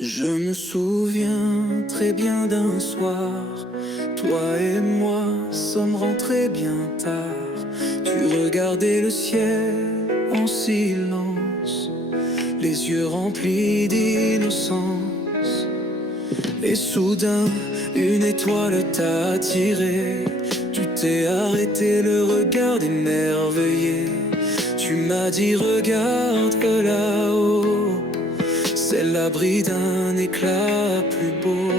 Je me souviens très bien d'un soir, toi et moi sommes rentrés bien tard. Tu regardais le ciel en silence, les yeux remplis d'innocence. Et soudain, une étoile t'a attiré. Tu t'es arrêté, le regard émerveillé. Tu m'as dit regarde là-haut, c'est l'abri d'un éclat plus beau.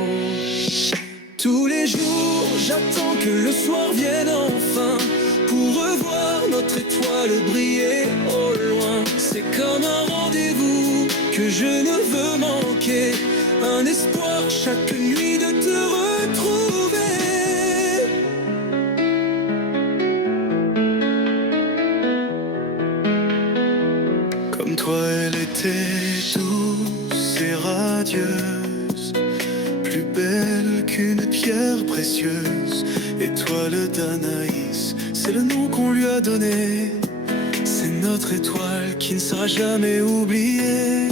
Tous les jours, j'attends que le soir vienne enfin pour revoir notre étoile briller au loin. C'est comme un rendez-vous que je ne veux manquer, un espoir chaque nuit de te retrouver. Comme toi, elle était douce et radieuse, plus belle qu'une pierre précieuse. Étoile d'Anaïs, c'est le nom qu'on lui a donné. C'est notre étoile qui ne sera jamais oubliée.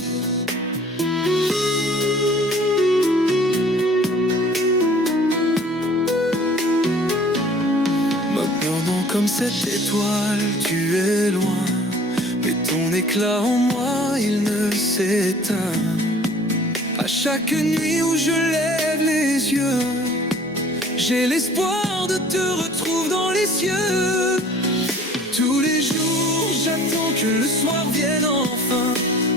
Maintenant, comme cette étoile, tu es loin, mais ton éclat en moi, il ne s'éteint. À chaque nuit où je lève les yeux, j'ai l'espoir de te retrouver dans les cieux. Tous les jours, j'attends que le soir vienne enfin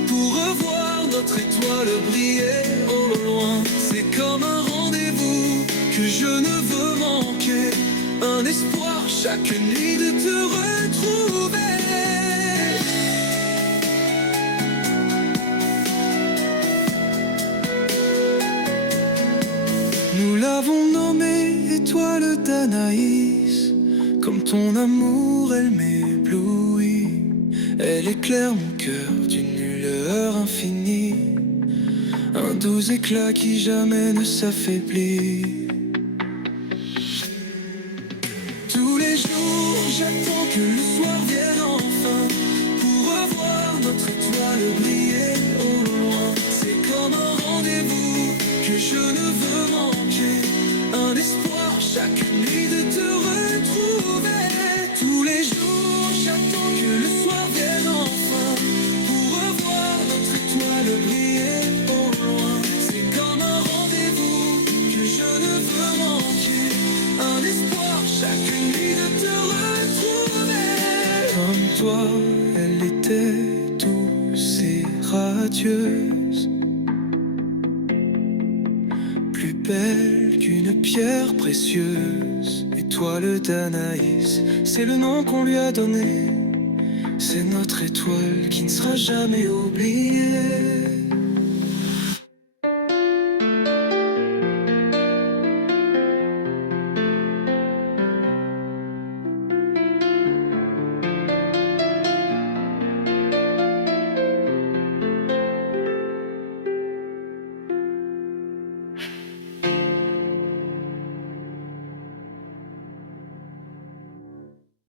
pour revoir notre étoile briller au loin. C'est comme un rendez-vous que je ne veux manquer, un espoir chaque nuit de te retrouver. Nous l'avons nommée étoile d'Anaïs, comme ton amour elle m'éblouit. Elle éclaire mon cœur d'une lueur infinie, un doux éclat qui jamais ne s'affaiblit. Tous les jours, j'attends que le soir vienne enfin pour revoir notre étoile briller au loin. C'est comme un rendez-vous que je ne veux manquer, un espoir chaque nuit de te retrouver. Tous les jours, j'attends que le soir vienne enfin pour revoir notre étoile briller au loin. C'est comme un rendez-vous que je ne veux manquer, un espoir chaque nuit de te retrouver. Comme toi, elle était douce et radieuse, plus belle qu'une pierre précieuse. Étoile d'Anaïs, c'est le nom qu'on lui a donné. C'est notre étoile qui ne sera jamais oubliée.